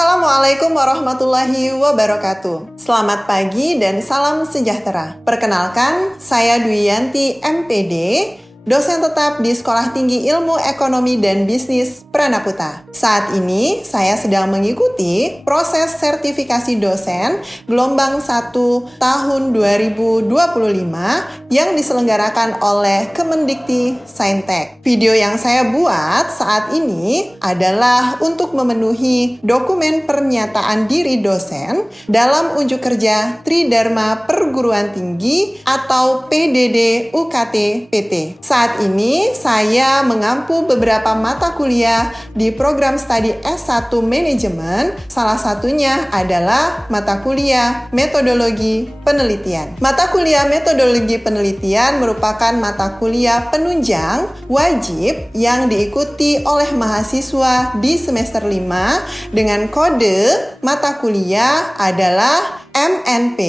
Assalamualaikum warahmatullahi wabarakatuh. Selamat pagi dan salam sejahtera. Perkenalkan, saya Dwi Yanti MPD, dosen tetap di Sekolah Tinggi Ilmu Ekonomi dan Bisnis Pranaputa. Saat ini saya sedang mengikuti proses sertifikasi dosen gelombang 1 tahun 2025 yang diselenggarakan oleh Kemendikti Saintek. Video yang saya buat saat ini adalah untuk memenuhi dokumen pernyataan diri dosen dalam unjuk kerja Tridharma Perguruan Tinggi atau PDD UKT PT. Saat ini saya mengampu beberapa mata kuliah di program studi S1 Manajemen, salah satunya adalah mata kuliah Metodologi Penelitian. Mata kuliah Metodologi Penelitian merupakan mata kuliah penunjang wajib yang diikuti oleh mahasiswa di semester 5 dengan kode mata kuliah adalah MNP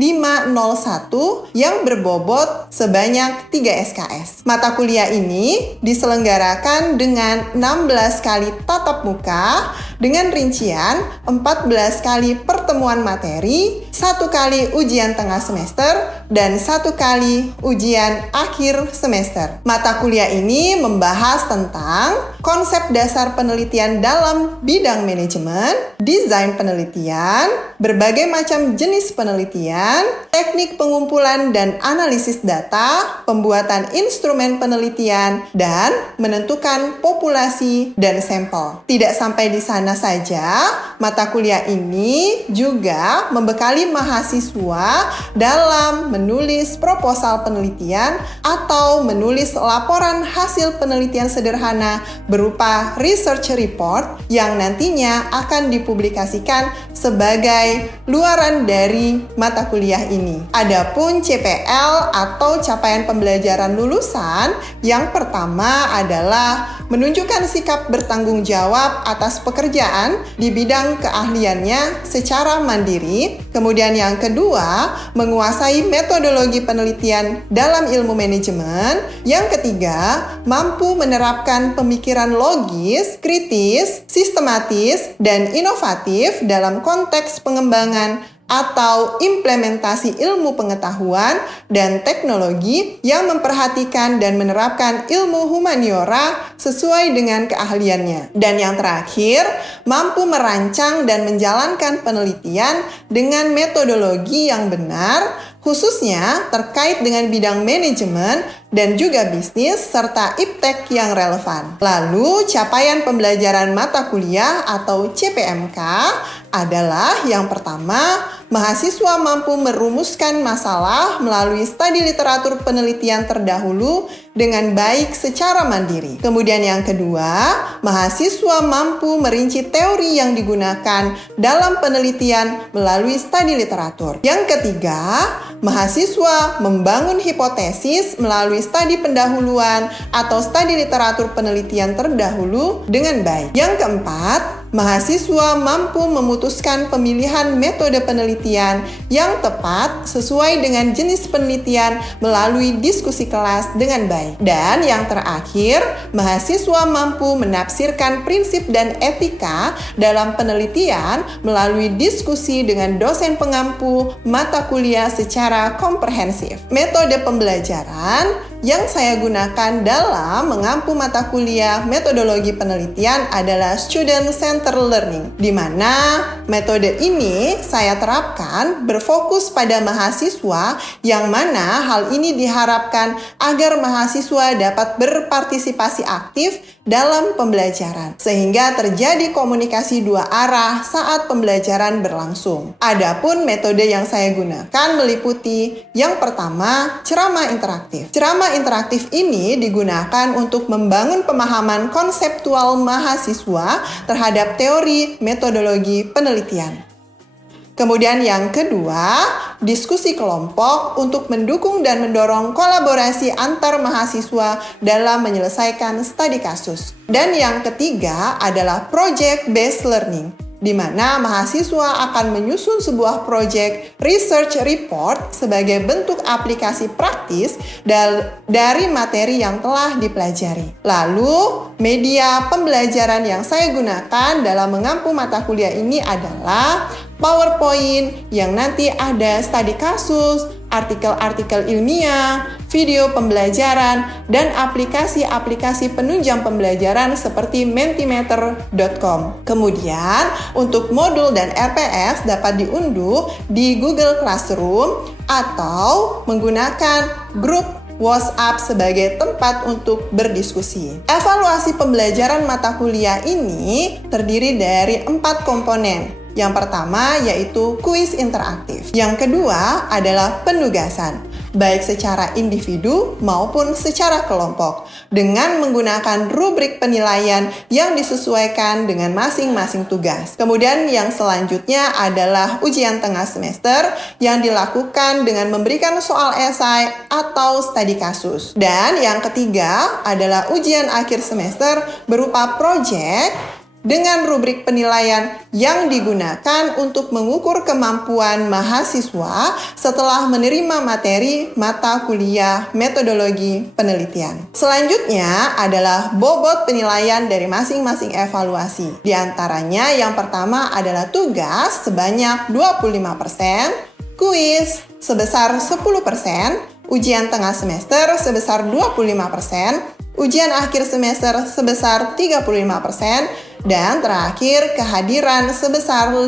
501 yang berbobot sebanyak 3 SKS. Mata kuliah ini diselenggarakan dengan 16 kali tatap muka dengan rincian 14 kali pertemuan materi, 1 kali ujian tengah semester, dan 1 kali ujian akhir semester. Mata kuliah ini membahas tentang konsep dasar penelitian dalam bidang manajemen, desain penelitian, berbagai macam jenis penelitian, teknik pengumpulan dan analisis data, pembuatan instrumen penelitian, dan menentukan populasi dan sampel. Tidak sampai di sana saja, mata kuliah ini juga membekali mahasiswa dalam menulis proposal penelitian atau menulis laporan hasil penelitian sederhana berupa research report yang nantinya akan dipublikasikan sebagai luaran dari mata kuliah ini. Adapun CPL atau capaian pembelajaran lulusan, yang pertama adalah menunjukkan sikap bertanggung jawab atas pekerjaan di bidang keahliannya secara mandiri. Kemudian yang kedua, menguasai metodologi penelitian dalam ilmu manajemen. Yang ketiga, mampu menerapkan pemikiran logis, kritis, sistematis, dan inovatif dalam konteks pengembangan atau implementasi ilmu pengetahuan dan teknologi yang memperhatikan dan menerapkan ilmu humaniora sesuai dengan keahliannya. Dan yang terakhir, mampu merancang dan menjalankan penelitian dengan metodologi yang benar, khususnya terkait dengan bidang manajemen dan juga bisnis serta iptek yang relevan. Lalu, capaian pembelajaran mata kuliah atau CPMK adalah yang pertama, mahasiswa mampu merumuskan masalah melalui studi literatur penelitian terdahulu dengan baik secara mandiri. Kemudian yang kedua, mahasiswa mampu merinci teori yang digunakan dalam penelitian melalui studi literatur. Yang ketiga, mahasiswa membangun hipotesis melalui studi pendahuluan atau studi literatur penelitian terdahulu dengan baik. Yang keempat, mahasiswa mampu memutuskan pemilihan metode penelitian yang tepat sesuai dengan jenis penelitian melalui diskusi kelas dengan baik. Dan yang terakhir, mahasiswa mampu menafsirkan prinsip dan etika dalam penelitian melalui diskusi dengan dosen pengampu mata kuliah secara komprehensif. Metode pembelajaran yang saya gunakan dalam mengampu mata kuliah metodologi penelitian adalah student-centered learning, di mana metode ini saya terapkan berfokus pada mahasiswa, yang mana hal ini diharapkan agar mahasiswa dapat berpartisipasi aktif dalam pembelajaran, sehingga terjadi komunikasi dua arah saat pembelajaran berlangsung. Adapun metode yang saya gunakan meliputi yang pertama, ceramah interaktif. Ceramah interaktif ini digunakan untuk membangun pemahaman konseptual mahasiswa terhadap teori metodologi penelitian. Kemudian yang kedua, diskusi kelompok untuk mendukung dan mendorong kolaborasi antar mahasiswa dalam menyelesaikan studi kasus. Dan yang ketiga adalah project-based learning, di mana mahasiswa akan menyusun sebuah proyek research report sebagai bentuk aplikasi praktis dari materi yang telah dipelajari. Lalu, media pembelajaran yang saya gunakan dalam mengampu mata kuliah ini adalah PowerPoint yang nanti ada studi kasus, artikel-artikel ilmiah, video pembelajaran, dan aplikasi-aplikasi penunjang pembelajaran seperti mentimeter.com. Kemudian, untuk modul dan RPS dapat diunduh di Google Classroom atau menggunakan grup WhatsApp sebagai tempat untuk berdiskusi. Evaluasi pembelajaran mata kuliah ini terdiri dari 4 komponen. Yang pertama yaitu kuis interaktif. Yang kedua adalah penugasan, baik secara individu maupun secara kelompok, dengan menggunakan rubrik penilaian yang disesuaikan dengan masing-masing tugas. Kemudian yang selanjutnya adalah ujian tengah semester yang dilakukan dengan memberikan soal esai atau studi kasus. Dan yang ketiga adalah ujian akhir semester berupa proyek dengan rubrik penilaian yang digunakan untuk mengukur kemampuan mahasiswa setelah menerima materi mata kuliah metodologi penelitian. Selanjutnya adalah bobot penilaian dari masing-masing evaluasi. Di antaranya yang pertama adalah tugas sebanyak 25%, kuis sebesar 10%, ujian tengah semester sebesar 25%, ujian akhir semester sebesar 35%, dan terakhir kehadiran sebesar 5%.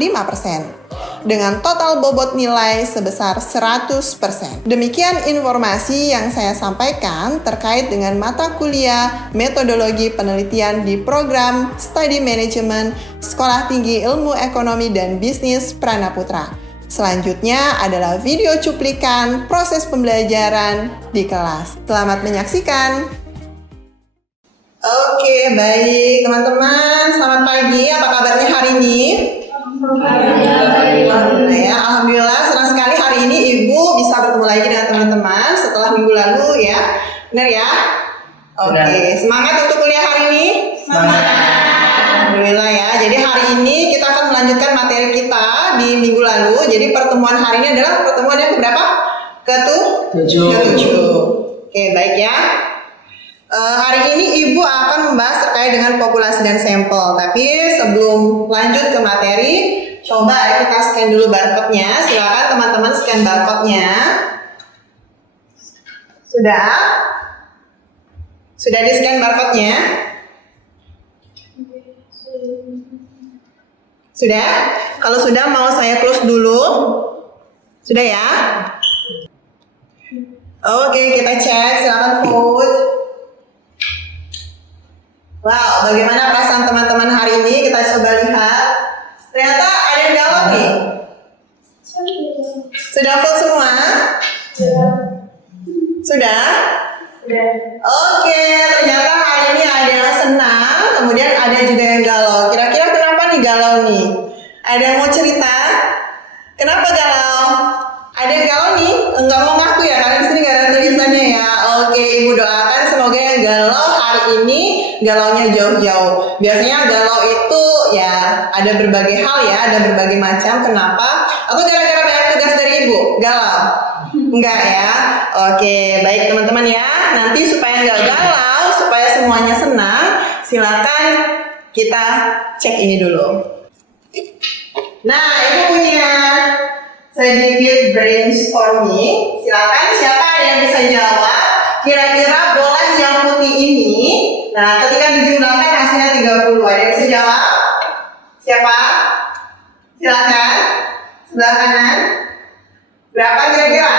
Dengan total bobot nilai sebesar 100%. Demikian informasi yang saya sampaikan terkait dengan mata kuliah metodologi penelitian di program Studi Manajemen Sekolah Tinggi Ilmu Ekonomi dan Bisnis Pranaputra. Selanjutnya adalah video cuplikan proses pembelajaran di kelas. Selamat menyaksikan. Oke, baik teman-teman. Selamat pagi. Apa kabarnya hari ini? Alhamdulillah, senang sekali hari ini Ibu bisa bertemu lagi dengan teman-teman setelah minggu lalu ya. Benar ya? Oke, semangat untuk kuliah hari ini? Semangat. Alhamdulillah ya. Jadi hari ini kita akan melanjutkan materi kita di minggu lalu. Jadi pertemuan hari ini adalah pertemuan yang keberapa? Ketujuh. Oke, baik ya. Hari ini Ibu akan membahas terkait dengan populasi dan sampel. Tapi sebelum lanjut ke materi, coba kita scan dulu barcode-nya. Silakan teman-teman scan barcode-nya. Sudah? Sudah di-scan barcode-nya? Sudah? Kalau sudah mau saya close dulu. Sudah ya? Oke, kita cek. Silakan vote. Wow, bagaimana perasaan teman-teman hari ini? Kita coba lihat. Ternyata ada yang galau nih. Sudah vote semua? Sudah? Oke, ternyata hari ini ada yang senang, kemudian ada juga yang galau. Kira-kira kenapa nih galau nih? Ada yang mau cerita? Kenapa galau? Ada yang galau nih? Enggak mau ngaku ya, karena di sini nggak ada tulisannya ya. Oke, Ibu doakan semoga yang galau hari ini galaunya jauh-jauh. Biasanya galau itu ya ada berbagai hal ya, ada berbagai macam. Kenapa? Atau gara-gara banyak tugas dari Ibu? Galau? Enggak ya? Oke, baik teman-teman ya. Nanti supaya nggak galau, supaya semuanya senang, silakan kita cek ini dulu. Nah, Ibu punya sedikit brainstorming. Silakan siapa yang bisa jawab? Kira-kira bola yang putih ini, nah ketika dijumlahkan hasilnya 30. Ada yang bisa jawab? Siapa? Silakan. Sebelah kanan. Berapa kira-kira?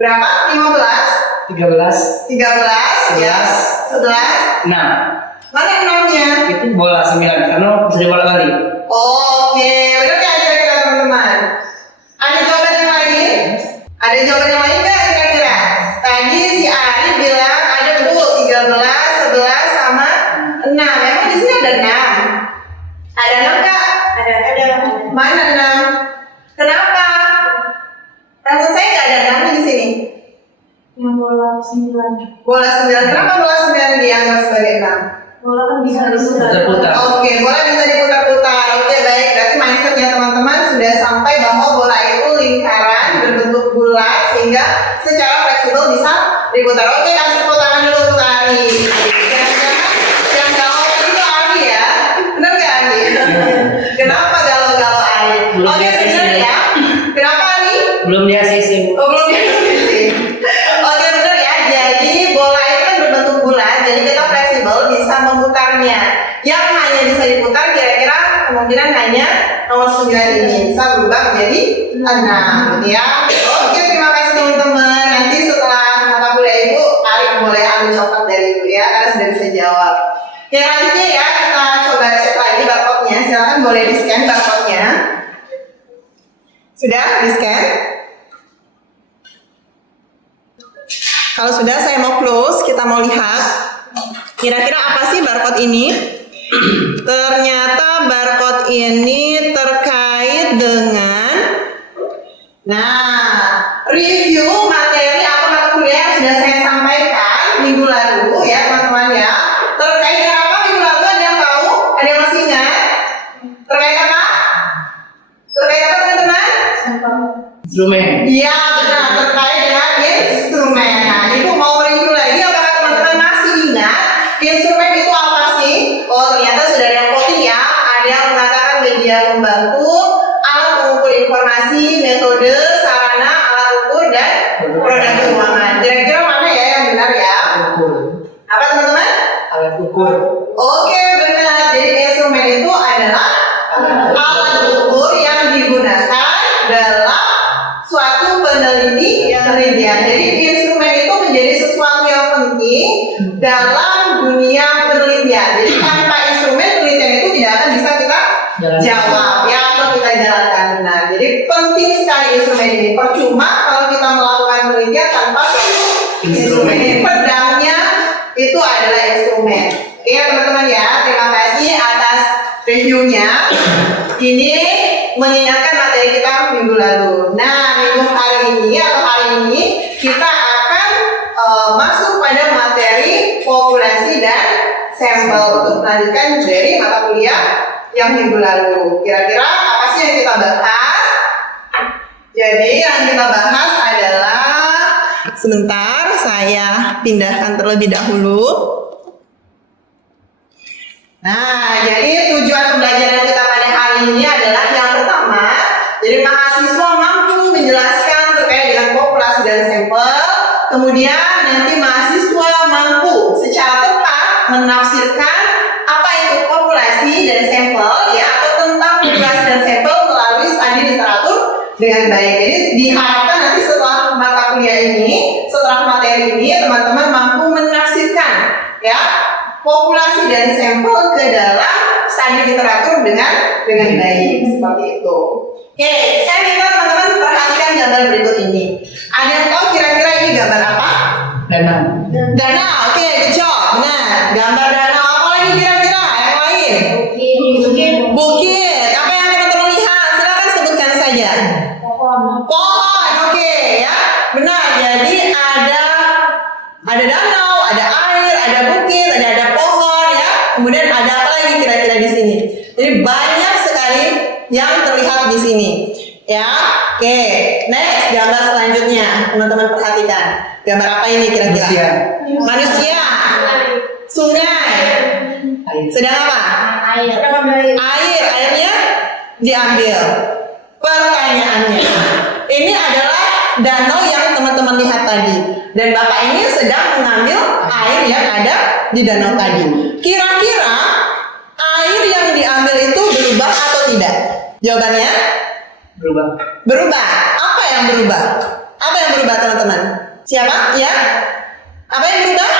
Berapa? 15? 13 ya. 11? 6. Mana 6-nya? Itu bola 9 karena bisa dibola kali. Oke, benar nggak kira-kira teman-teman? Ada jawaban yang lain? Ada jawaban yang lain nggak kira-kira? Tadi si Ari bilang ada 13, 11 sama 6. Emang di sini ada 6? Ada 6 nggak? Ada. Mana 6? Kenapa? Rasa saya nggak ada 6 di sini. Yang bola 9. Bola 9. Kenapa bola 9 dianggap sebagai 6? Bola kan bisa diputar. Terputar. Oke, bola bisa diputar-putar. Belum Oke, di benar ACC. ya. Kenapa nih? Belum di ACC. Oh, belum di ACC. Oke, benar ya. Jadi bola itu kan berbentuk bulat, jadi kita fleksibel bisa memutarnya. Yang hanya bisa diputar kira-kira kemungkinan hanya nomor 9 ini bisa berubah menjadi 6 gitu ya. Oke, terima kasih teman-teman. Nanti setelah mata kuliah Ibu, Arif boleh ambil contoh dari Ibu ya, karena sudah bisa jawab. Oke, lanjutnya ya, kita coba cek lagi barcode-nya. Silakan boleh di-scan barcode-nya. Sudah di-scan? Kalau sudah, saya mau close. Kita mau lihat kira-kira apa sih barcode ini. Ternyata barcode ini terkait dengan review materi atau mata kuliah yang sudah saya sampaikan minggu lalu ya teman-teman ya. Terkait dengan apa minggu lalu, ada yang tahu? Ada yang masih ingat? Terkait apa? Terkait apa teman-teman? Instrumen. Iya benar, terkait dengan instrumen. Nah, Ibu mau review lagi apakah teman-teman masih ingat instrumen itu apa sih? Oh, ternyata sudah ada yang voting ya. Ada yang mengatakan media pembantu, alat pengukur informasi, metode, sarana, alat ukur, dan produk keuangan. Kira-kira mana ya yang benar ya? Ukur. Apa teman-teman? Alat ukur. Oke, benar. Jadi instrumen itu adalah alat ukur yang digunakan dalam suatu penelitian. Jadi instrumen itu menjadi sesuatu yang penting dalam dunia penelitian. Jadi tanpa instrumen penelitian itu tidak akan bisa kita jawab ya atau kita jalankan benar. Jadi penting sekali instrumen ini. Percuma kalau kita melakukan penelitian tanpa instrumen. Jadi pedangnya itu adalah instrumen. Oke teman-teman ya, terima kasih atas reviewnya. Ini mengingatkan materi kita minggu lalu. Nah, minggu hari ini atau hari ini kita akan masuk pada materi populasi dan sampel untuk melanjutkan dari mata kuliah yang minggu lalu. Kira-kira apa sih yang kita bahas? Jadi yang kita bahas adalah, sebentar saya pindahkan terlebih dahulu. Nah, jadi tujuan pembelajaran kita pada hari ini adalah yang pertama, jadi mahasiswa mampu menjelaskan terkait dengan populasi dan sampel. Kemudian nanti mahasiswa mampu secara tepat menafsirkan apa itu populasi dan sampel ya, atau tentang populasi dan sampel melalui studi literatur dengan baik. Jadi diharapkan nanti setelah mata kuliah ini, setelah materi ini, teman-teman mampu menafsirkan ya populasi dan sampel ke dalam studi literatur dengan baik seperti itu. Oke, saya minta teman-teman perhatikan gambar berikut ini. Ada yang tahu kira-kira ini gambar apa? Danau. Danau. Oke, good job. Benar. Gambar danau. Apa lagi kira-kira? Yang lain? Bukit. Apa yang teman-teman lihat? Silakan sebutkan saja. Pohon. Oke, ya. Benar. Jadi ada danau, ada air, ada bukit, ada pohon ya. Kemudian ada apa lagi kira-kira di sini? Jadi banyak sekali yang terlihat di sini. Ya. Oke, next gambar selanjutnya. Teman-teman perhatikan. Gambar apa ini kira-kira? Manusia. Sungai. Sedang apa? Air. Airnya diambil. Pertanyaannya, ini adalah danau yang teman-teman lihat tadi. Dan Bapak ini sedang mengambil air yang ada di danau tadi. Kira-kira air yang diambil itu berubah atau tidak? Jawabannya? Berubah. Apa yang berubah? Apa yang berubah teman-teman? Siapa? Ya? Apa yang berubah?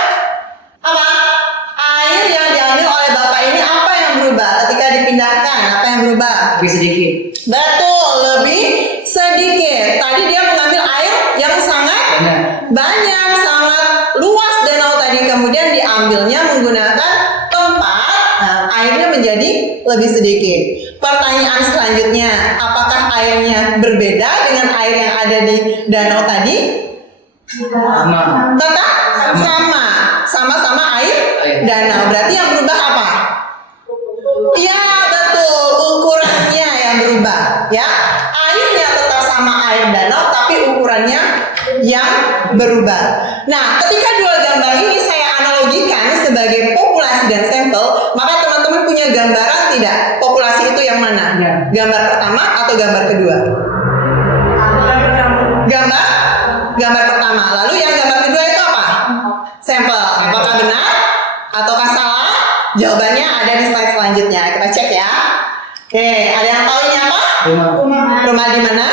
Apa? Air yang diambil oleh Bapak ini apa yang berubah ketika dipindahkan? Apa yang berubah? Lebih sedikit. Betul, lebih sedikit. Tadi dia mengambil air yang sangat banyak, sangat luas danau tadi. Kemudian diambilnya menggunakan tempat, airnya menjadi lebih sedikit. Pertanyaan selanjutnya, apakah airnya berbeda dengan air yang ada di danau tadi? Sama. Tetap sama-sama air danau. Berarti yang berubah apa? Iya betul, ukurannya yang berubah ya. Airnya tetap sama air danau tapi ukurannya yang berubah. Nah, ketika dua gambar ini saya analogikan sebagai populasi dan sampel, maka teman-teman punya gambaran tidak? Populasi itu yang mana? Ya. Gambar pertama atau gambar kedua? Gambar pertama. Lalu yang gambar kedua itu apa? Sampel. Apakah benar ataukah salah? Jawabannya ada di slide selanjutnya. Kita cek ya. Oke, ada yang tahu ini apa? Rumah di mana?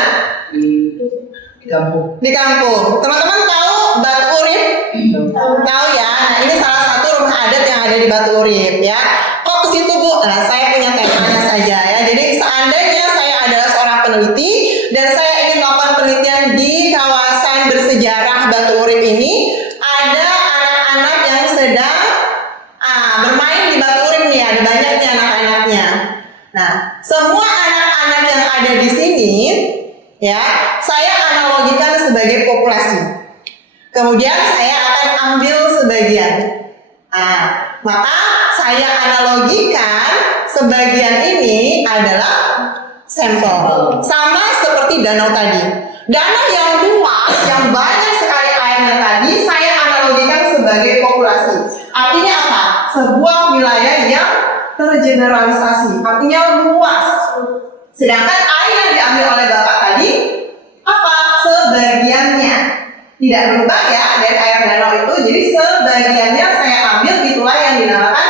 Di kampung. Di kampung. Teman-teman tahu Batu Urip? Tahu ya. Nah, ini salah satu rumah adat yang ada di Batu Urip ya. Kok ke situ, Bu? Nah, saya punya temanya saja ya. Jadi seandainya saya adalah seorang peneliti dan saya ingin melakukan penelitian di kawasan bersejarah Batu Urip ini, ada anak-anak yang sedang bermain di Batu Urip nih, ada banyak nih anak-anaknya. Nah, semua anak-anak yang ada di sini ya, saya analogikan sebagai populasi. Kemudian saya akan ambil sebagian. Maka saya analogikan sebagian ini adalah sampel. Sama seperti danau tadi. Danau yang luas, yang banyak sekali airnya tadi, saya analogikan sebagai populasi. Artinya apa? Sebuah wilayah yang tergeneralisasi, artinya luas. Sedangkan air yang diambil oleh Bapak tadi, apa? Sebagiannya. Tidak berubah ya dari air danau itu, jadi sebagiannya saya ambil, itulah yang dinamakan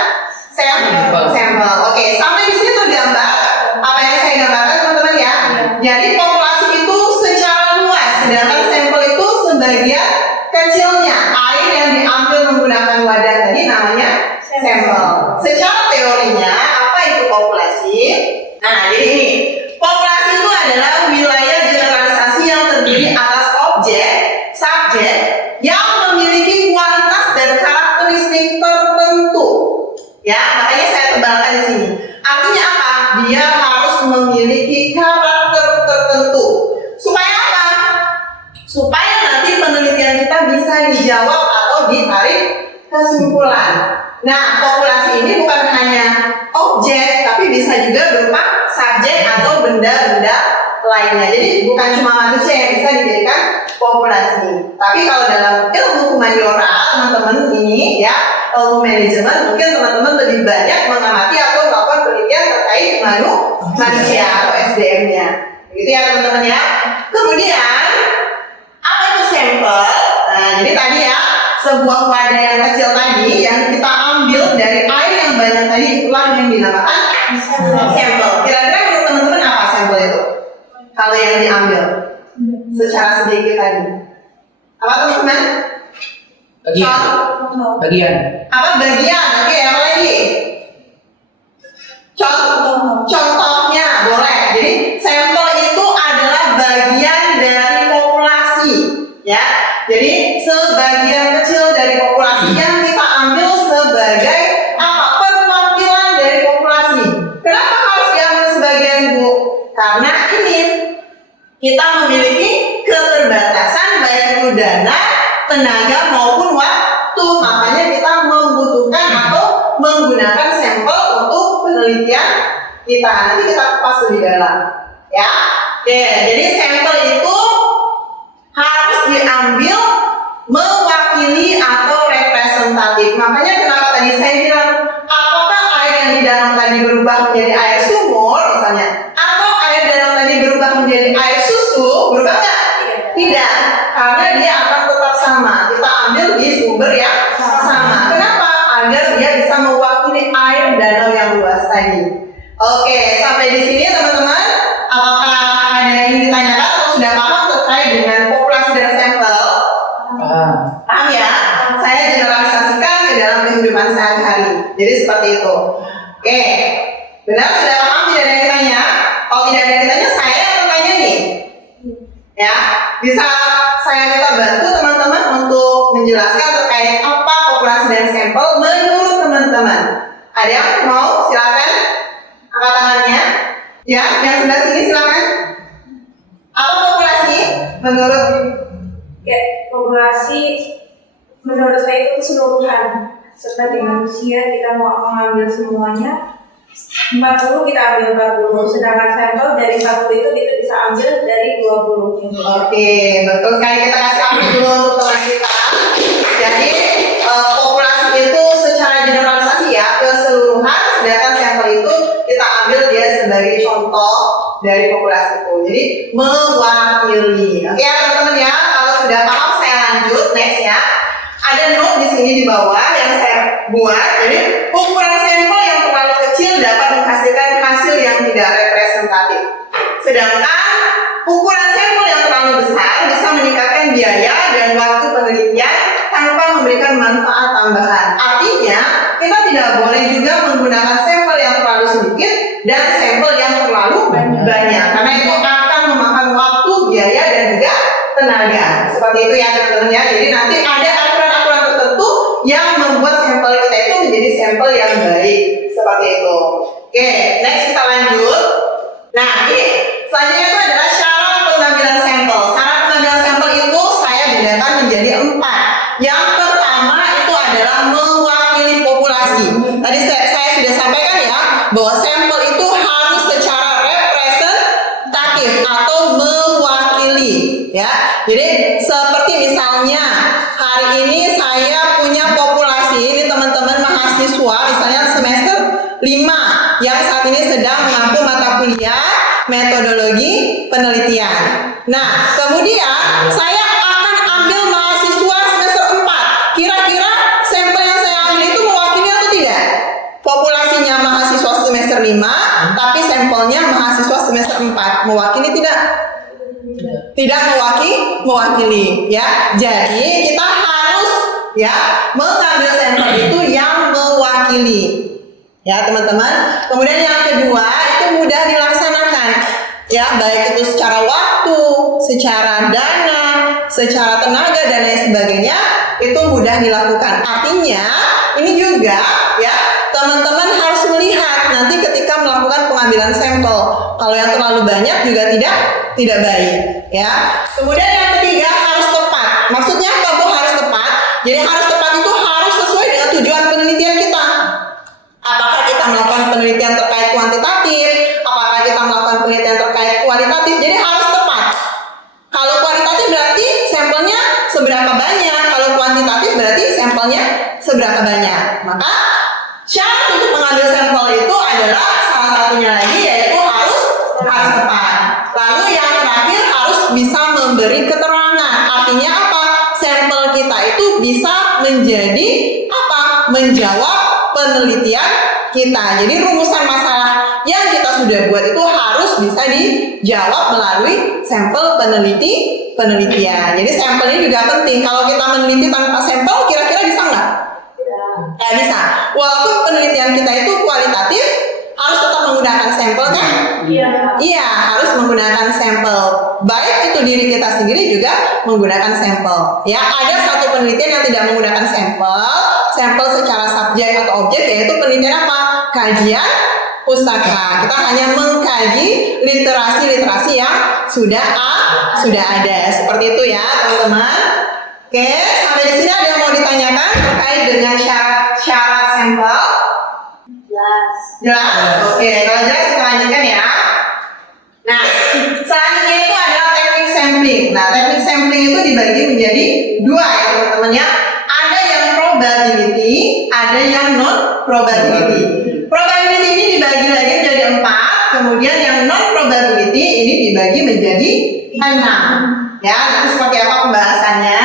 sampel. Oke, sampai di sini tergambar apa yang saya gambarkan teman-teman ya. Jadi populasi itu secara luas, sedangkan sampel itu sebagian kecilnya. Air yang diambil menggunakan wadah tadi namanya sampel. Secara teorinya apa itu populasi? Nah, jadi ini populasi itu adalah wilayah generalisasi yang terdiri atas objek, subjek yang memiliki kualitas dan karakteristik tertentu. Ya, makanya saya tebalkan di sini. Artinya apa? Dia harus memiliki karakter tertentu. Supaya apa? Supaya nanti penelitian kita bisa dijawab atau ditarik kesimpulan. Nah, populasi ini bukan hanya objek, tapi bisa juga berupa subjek atau benda-benda lainnya. Jadi bukan cuma manusia yang bisa dijadikan populasi. Tapi kalau dalam ilmu humaniora, teman-teman ini ya, ilmu manajemen, mungkin teman-teman lebih banyak mengamati atau melakukan penelitian terkait manusia atau SDM-nya. Begitu ya teman-teman ya. Kemudian apa itu sampel? Nah, jadi tadi ya, sebuah wadah yang kecil tadi yang kita ambil dari air yang banyak tadi, itulah yang dinamakan sampel. Kira-kira menurut teman-teman apa sampel itu? Kalau yang diambil secara sedikit tadi, apa teman-teman? Bagian. Apa bagian? Oke, apa lagi? Contohnya boleh. Jadi sampel itu adalah bagian dari populasi, ya. Jadi sebagian kecil dari populasi yang kita ambil sebagai apa? Perwakilan dari populasi. Kenapa harus diambil sebagian, Bu? Karena ini kita memiliki keterbatasan baik itu dana, tenaga maupun waktu. Makanya kita membutuhkan atau menggunakan sampel untuk penelitian kita. Nanti kita kupas lebih dalam, ya. Oke, jadi sampel itu harus diambil mewakili atau representatif. Makanya kenapa tadi saya bilang, apakah air yang di danau tadi berubah menjadi air sumur misalnya, atau air danau tadi berubah menjadi air susu, berubah nggak? Tidak, karena dia akan tetap sama. Kita ambil di sumber yang sama. Kenapa? Agar dia bisa mewakili air danau yang luas tadi. Oke, sampai di sini teman-teman, apakah ada yang ingin ditanyakan atau sudah paham terkait dengan populasi dan sampel? Paham ya? Saya generalisasikan ke dalam kehidupan sehari-hari. Jadi seperti itu. Oke, benar sudah paham? Tidak ada yang tanya? Kalau tidak ada yang tanya, saya yang bertanya nih. Ya, bisa saya minta bantu teman-teman untuk menjelaskan terkait apa populasi dan sampel menurut teman-teman. Ada yang mau? Silakan angkat tangannya. Ya, yang sebelah sini silakan. Apa populasi menurut? Ya, populasi menurut saya itu keseluruhan. Seperti manusia, kita mau mengambil semuanya 40, kita ambil 40. Sedangkan sampel dari 1 itu kita bisa ambil dari 20. Oke, betul sekali. Kita kasih ambil dulu untuk teman kita. Jadi populasi contoh dari populasi itu. Jadi mewakili. Oke ya teman-teman ya, kalau sudah paham saya lanjut next ya. Ada note di sini di bawah yang saya buat. Jadi ukuran sampel yang terlalu kecil dapat menghasilkan hasil yang tidak representatif. Sedangkan ukuran sampel yang terlalu besar bisa meningkatkan biaya dan waktu penelitian tanpa memberikan manfaat tambahan. Artinya, kita tidak boleh juga menggunakan sampel yang terlalu sedikit dan sampel yang terlalu banyak. Karena itu akan memakan waktu, biaya, dan juga tenaga. Seperti itu ya teman-teman ya. Jadi nanti ada aturan-aturan tertentu yang membuat sampel kita itu menjadi sampel yang baik. Seperti itu. Oke, next kita lanjut. Nah, ini selanjutnya itu adalah syarat pengambilan sampel. Syarat pengambilan sampel itu saya bedakan menjadi 4. Yang pertama itu adalah mewakili populasi. Tadi saya sudah sampaikan ya, bahwa sampel itu harus secara representatif atau mewakili ya. Jadi seperti misalnya hari ini saya punya populasi, ini teman-teman mahasiswa misalnya semester 5 yang saat ini sedang mengampu mata kuliah metodologi penelitian. Nah, kemudian saya akan ambil mahasiswa semester 4. Kira-kira sampel yang saya ambil itu mewakili atau tidak? Populasinya mahasiswa semester 5, tapi sampelnya mahasiswa semester 4. Mewakili tidak? Tidak mewakili ya. Jadi kita harus ya mengambil sampel itu yang mewakili. Ya teman-teman. Kemudian yang kedua itu mudah dilaksanakan. Ya, baik itu secara waktu, secara dana, secara tenaga dan lain sebagainya itu mudah dilakukan. Artinya ini juga ya teman-teman harus melihat nanti ketika melakukan pengambilan sampel. Kalau yang terlalu banyak juga tidak baik ya. Kemudian yang ketiga harus tepat. Maksudnya apa Bu harus tepat? Jadi harus tepat itu harus sesuai dengan tujuan penelitian kita. Apakah kita melakukan penelitian terkait kuantitatif? Apakah kita melakukan penelitian terkait kualitatif? Jadi harus tepat. Kalau kualitatif berarti sampelnya seberapa banyak. Kalau kuantitatif berarti sampelnya seberapa banyak. Maka syarat untuk mengambil sampel itu adalah salah satunya lagi yaitu harus tepat. Lalu yang terakhir harus bisa memberi keterangan. Artinya apa? Sampel kita itu bisa menjadi apa? Menjawab penelitian kita. Jadi rumusan masalah yang kita sudah buat itu harus bisa dijawab melalui sampel penelitian. Jadi sampel ini juga penting. Kalau kita meneliti tanpa sampel, kira-kira bisa nggak? Bisa. Walaupun penelitian kita itu kualitatif, harus tetap menggunakan sampel kan? Iya, harus menggunakan sampel. Baik itu diri kita sendiri juga menggunakan sampel. Ya, ada satu penelitian yang tidak menggunakan sampel secara subjek atau objek, yaitu penelitian apa? Kajian pustaka. Kita hanya mengkaji literasi yang sudah ada. Seperti itu ya, teman-teman. Oke, sampai di sini ada yang mau ditanyakan terkait dengan syarat sampel? Jelas? Oke, kalau jelas kita lanjutkan ya. Nah, selanjutnya itu adalah teknik sampling. Nah, teknik sampling itu dibagi menjadi 2 ya teman-teman ya. Ada yang probability, ada yang non probability. Probability ini dibagi lagi menjadi 4, kemudian yang non probability ini dibagi menjadi 6. Ya, nanti seperti apa pembahasannya?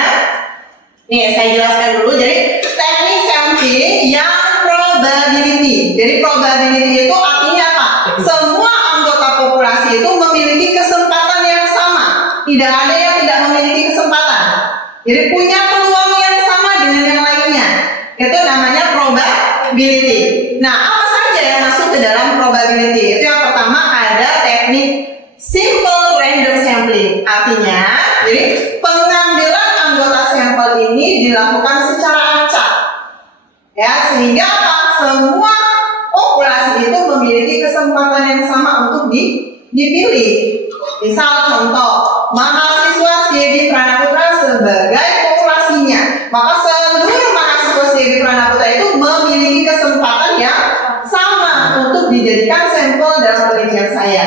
Nih, saya jelaskan dulu. Jadi, teknik sampling yang probability. Jadi, probability itu artinya apa? Semua anggota populasi itu memiliki kesempatan yang sama. Tidak ada yang tidak memiliki kesempatan. Jadi, punya peluang yang sama dengan yang lainnya. Itu namanya probability. Nah, apa saja yang masuk ke dalam probability? Itu yang pertama ada teknik simple random sampling. Artinya, jadi pengambilan anggota sampel ini dilakukan secara acak. Ya, sehingga apa? Semua populasi itu memiliki kesempatan yang sama untuk dipilih. Misal contoh, mahasiswa Siebi Pranaputra sebagai populasinya, maka seluruh mahasiswa Siebi Pranaputra itu memiliki kesempatan yang sama untuk dijadikan sampel dalam penelitian saya.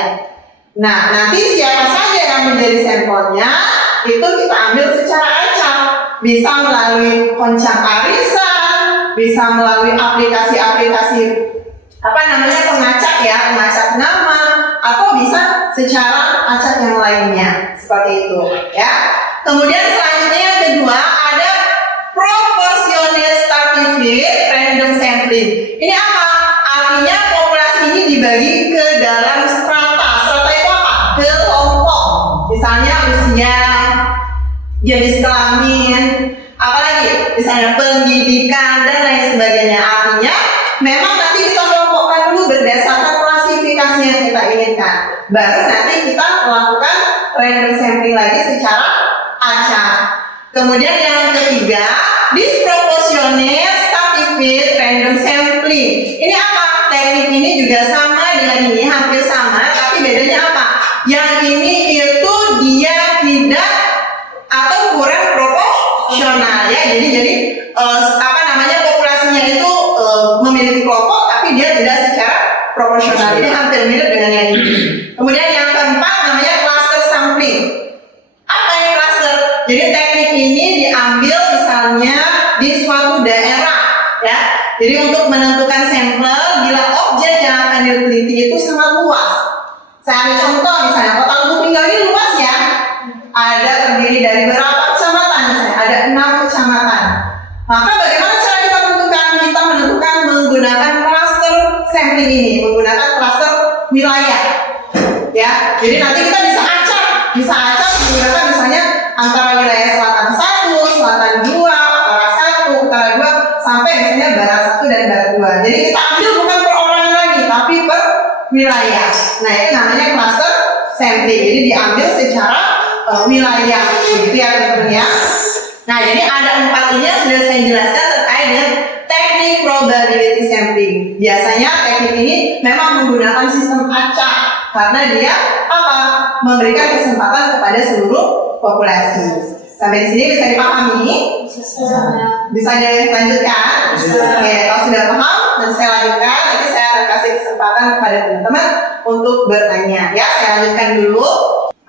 Nah, nanti siapa saja yang menjadi sampelnya itu kita ambil secara acak. Bisa melalui koncaktarisan, bisa melalui aplikasi-aplikasi pengacak ya, pengacak nama, atau bisa secara acak yang lainnya. Seperti itu ya. Kemudian selanjutnya yang kedua ada proportionate stratified random sampling. Ini apa? Artinya populasi ini dibagi ke dalam strata. Strata itu apa? Kelompok. Misalnya usia, jenis kelamin, apalagi misalnya pendidikan dan lain sebagainya. Artinya memang nanti kita kelompokkan dulu berdasarkan klasifikasi yang kita inginkan. Baru nanti kita melakukan random sampling lagi secara acak. Kemudian yang ketiga, disproportionate stratified random sampling. Ini apa? Teknik ini juga sama dengan ini, hampir sama, tapi bedanya apa? Yang ini itu dia tidak atau kurang proporsional ya. Jadi populasinya itu memiliki kelompok, tapi dia tidak secara proporsional. Ini hampir mirip dengan yang ini. Kemudian yang keempat namanya cluster sampling. Apa ini cluster? Jadi teknik ini diambil misalnya di suatu daerah ya. Jadi untuk menentukan sampel bila objek yang akan diteliti itu sangat luas. Saya ambil contoh misalnya Kota Lubuk Linggau ini luas ya. Ada terdiri dari berapa kecamatan misalnya? Ada 6 kecamatan. Maka bagaimana cara kita menentukan? Kita menentukan menggunakan cluster sampling ini, menggunakan cluster wilayah. Ya, jadi nanti kita bisa acak menggunakan misalnya antara wilayah selatan 1, selatan 2, utara 1, utara 2, sampai misalnya barat 1 dan barat 2. Jadi kita ambil bukan per orang lagi, tapi per wilayah. Nah, itu namanya cluster sampling. Jadi diambil secara wilayah, gitu ya teman-teman ya. Nah, jadi ada 4 ini yang sudah saya jelaskan terkait dengan teknik probability sampling. Biasanya teknik ini memang menggunakan sistem acak karena dia apa? Memberikan kesempatan kepada seluruh populasi. Sampai di sini bisa dipahami? Bisa dilanjutkan? Oke, kalau sudah paham dan saya lanjutkan, nanti saya akan kasih kesempatan kepada teman-teman untuk bertanya. Ya, saya lanjutkan dulu.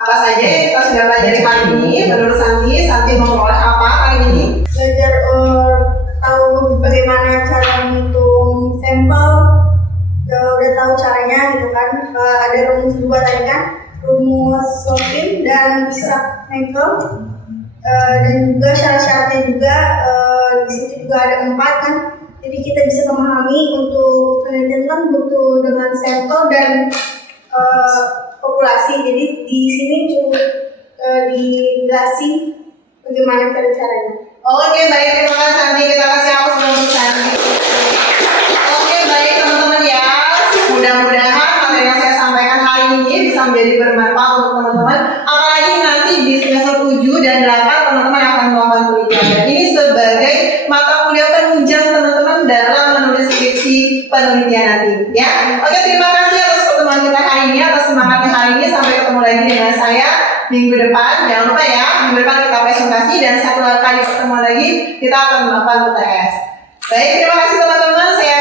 Apa saja yang kita sudah pelajari kali ini? Menurut Santi memperoleh apa kali ini? Belajar tahu bagaimana cara menghitung sampel, udah tahu caranya gitu kan. Ada rumus 2 tadi kan, rumus Sopin dan Isaac Henkel, dan juga syarat-syaratnya juga di situ juga ada 4 kan. Jadi kita bisa memahami untuk penelitian kan butuh dengan sampel dan populasi. Jadi di sini cukup dijelasi bagaimana cara-caranya. Oke, baik, terima kasih Santi. Kita kasih aplaus untuk Santi. Oke, baik teman-teman ya. Mudah-mudahan materi yang saya sampaikan hari ini bisa menjadi bermanfaat untuk teman-teman. Apalagi nanti di semester 7 dan 8 teman-teman akan melakukan penelitian. Dan ini sebagai mata kuliah penunjang teman-teman dalam menulis skripsi penelitian nanti. Ya, oke, terima kasih atas pertemuan kita hari ini, atas semangatnya hari ini. Sampai ketemu lagi dengan saya minggu depan. Jangan lupa ya, minggu depan kita presentasi dan satu kali ketemu lagi kita akan melakukan UTS. Baik, terima kasih teman-teman. Saya